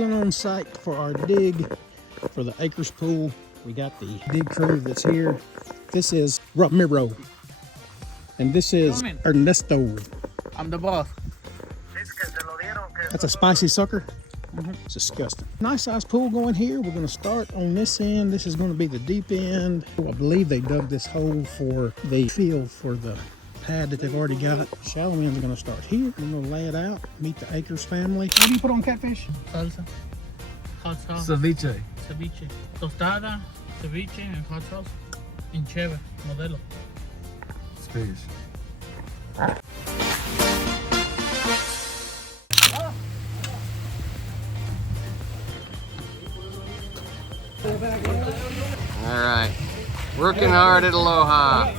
pulling on site for our dig for the Akers pool. We got the dig crew that's here. This is Ramiro. And this is Ernesto. I'm the boss. That's a spicy sucker. It's disgusting. Nice size pool going here. We're going to start on this end. This is going to be the deep end. I believe they dug this hole for the field for the pad that they've already got. Shallow ends are going to start here. We're going to lay it out, meet the Akers family. What do you put on catfish? Salsa. Hot sauce. Ceviche. Ceviche. Tostada, ceviche, and hot sauce. And cheve, modelo. It's fish. All right, working hard at Aloha.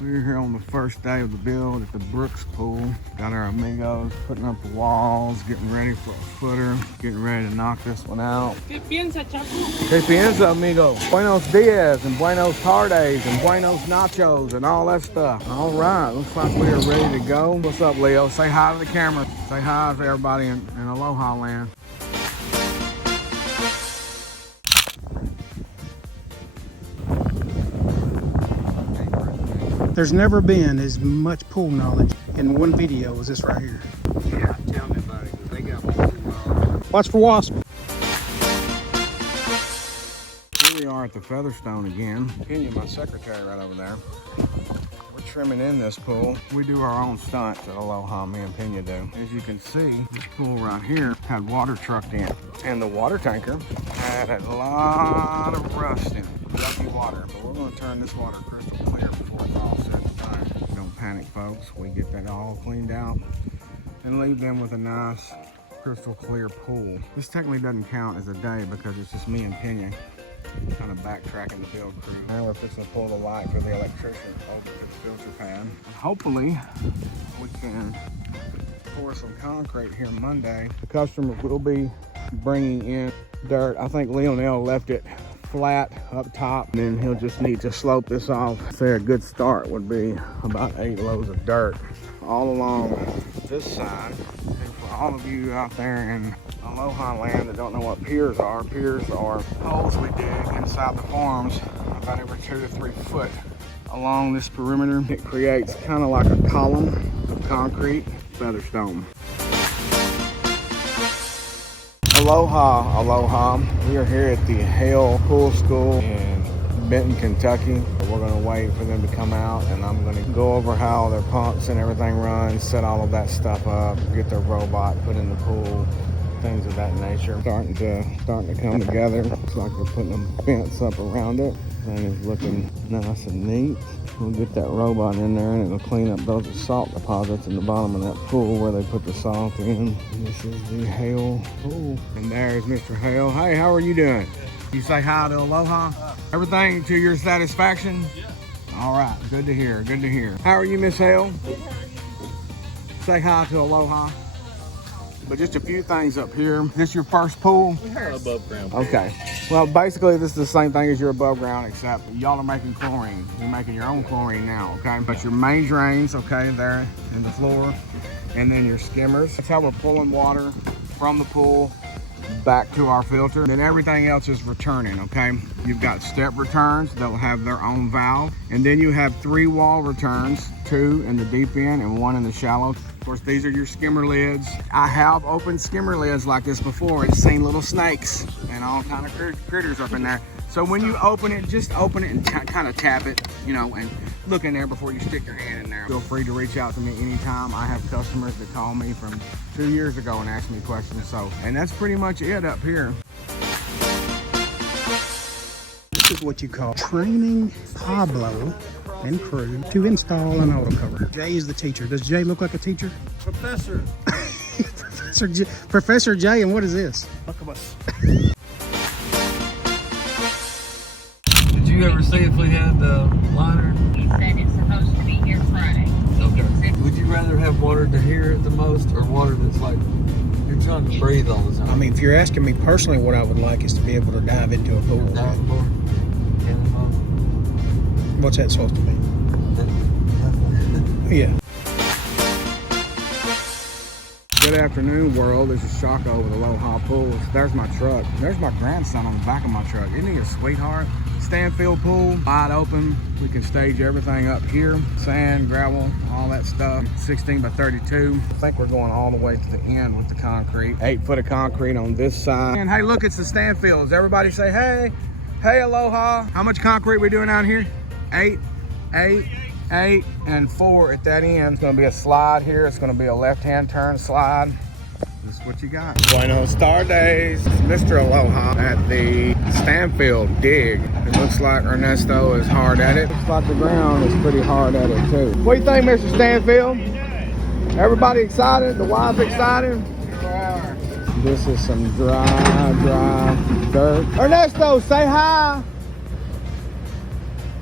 We're here on the first day of the build at the Brooks pool. Got our amigos putting up the walls, getting ready for a footer, getting ready to knock this one out. ¿Qué piensa, Chapo? ¿Qué piensa, amigo? Buenos dias and buenos tardes and buenos nachos and all that stuff. All right, looks like we are ready to go. What's up, Leo? Say hi to the camera. Say hi to everybody in Aloha land. There's never been as much pool knowledge in one video as this right here. Yeah, tell me about it, because they got pool. Watch for wasp. Here we are at the Featherstone again. Kenya, my secretary, right over there. We're trimming in this pool. We do our own stunts at Aloha, me and Pena do. As you can see, this pool right here had water trucked in. And the water tanker had a lot of rust in it, yucky water. But we're gonna turn this water crystal clear before it's all set and done. Don't panic, folks. We get that all cleaned out and leave them with a nice crystal clear pool. This technically doesn't count as a day because it's just me and Pena kind of backtracking the build crew. Now we're fixing to pull the light for the electrician over the filter pad. And hopefully we can pour some concrete here Monday. The customer will be bringing in dirt. I think Leonel left it flat up top, and then he'll just need to slope this off. Say a good start would be about 8 loads of dirt all along this side. And for all of you out there in Aloha land that don't know what piers are holes we dig inside the farms about every 2 to 3 foot along this perimeter. It creates kind of like a column of concrete, Featherstone. Aloha, aloha. We are here at the Aloha Pools School in Benton, Kentucky. We're gonna wait for them to come out, and I'm gonna go over how their pumps and everything run, set all of that stuff up, get their robot put in the pool, things of that nature. Starting to come together. Looks like we're putting a fence up around it. Thing is looking nice and neat. We'll get that robot in there and it'll clean up those salt deposits in the bottom of that pool where they put the salt in. This is the Hale pool. And there's Mr. Hale. Hey, how are you doing? You say hi to Aloha? Everything to your satisfaction? Yeah. All right, good to hear, good to hear. How are you, Miss Hale? Say hi to Aloha. But just a few things up here. Is this your first pool? Above ground. Okay. Well, basically, this is the same thing as your above ground, except y'all are making chlorine. You're making your own chlorine now, okay? But your main drains, okay, there in the floor, and then your skimmers. That's how we're pulling water from the pool back to our filter. Then everything else is returning, okay? You've got step returns that will have their own valve, and then you have 3 wall returns, 2 in the deep end and 1 in the shallow. Of course, these are your skimmer lids. I have opened skimmer lids like this before and seen little snakes and all kind of critters up in there. So when you open it, just open it and kind of tap it, you know, and look in there before you stick your hand in there. Feel free to reach out to me anytime. I have customers that call me from 2 years ago and ask me questions. So, and that's pretty much it up here. This is what you call training Pablo and crew to install an auto cover. Jay is the teacher. Does Jay look like a teacher? Professor. Professor Jay, and what is this? Did you ever see if we had the liner? He said it's supposed to be here Friday. Okay. Would you rather have water to hear it the most, or water that's like you're trying to breathe all the time? I mean, if you're asking me personally, what I would like is to be able to dive into a pool. Diveboard? What's that supposed to be? Yeah. Good afternoon, world. This is Shaka with Aloha Pools. There's my truck. There's my grandson on the back of my truck. Isn't he a sweetheart? Stanfield pool, wide open. We can stage everything up here. Sand, gravel, all that stuff. 16 by 32. I think we're going all the way to the end with the concrete. 8 foot of concrete on this side. And hey, look, it's the Stanfields. Everybody say, hey. Hey, aloha. How much concrete we doing out here? 8, 8, 8, and 4 at that end. It's gonna be a slide here. It's gonna be a left-hand turn slide. This is what you got. Buenos tardes. It's Mr. Aloha at the Stanfield dig. It looks like Ernesto is hard at it. Looks like the ground is pretty hard at it too. What do you think, Mr. Stanfield? Everybody excited? The wife excited? This is some dry dirt. Ernesto, say hi.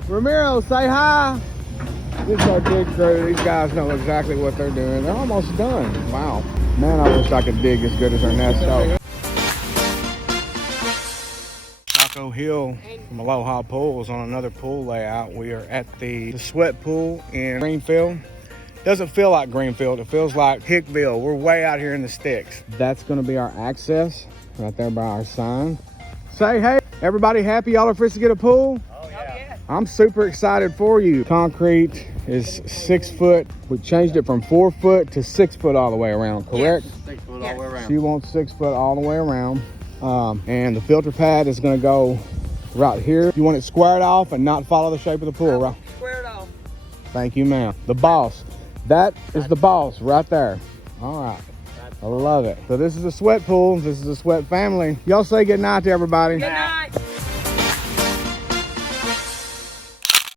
Ramiro, say hi. This is our big crew. These guys know exactly what they're doing. They're almost done. Wow. Man, I wish I could dig as good as Ernesto. Taco Hill from Aloha Pools on another pool layout. We are at the Sweatt pool in Greenfield. Doesn't feel like Greenfield. It feels like Hickville. We're way out here in the sticks. That's going to be our access right there by our sign. Say hey. Everybody happy y'all are free to get a pool? Oh yeah. I'm super excited for you. Concrete is 6 foot. We changed it from 4 foot to 6 foot all the way around, correct? Yes. 6 foot all the way around. So you want 6 foot all the way around. And the filter pad is gonna go right here. You want it squared off and not follow the shape of the pool, right? Squared off. Thank you, ma'am. The boss. That is the boss right there. All right. I love it. So this is a Sweatt pool. This is a Sweatt family. Y'all say good night to everybody. Good night.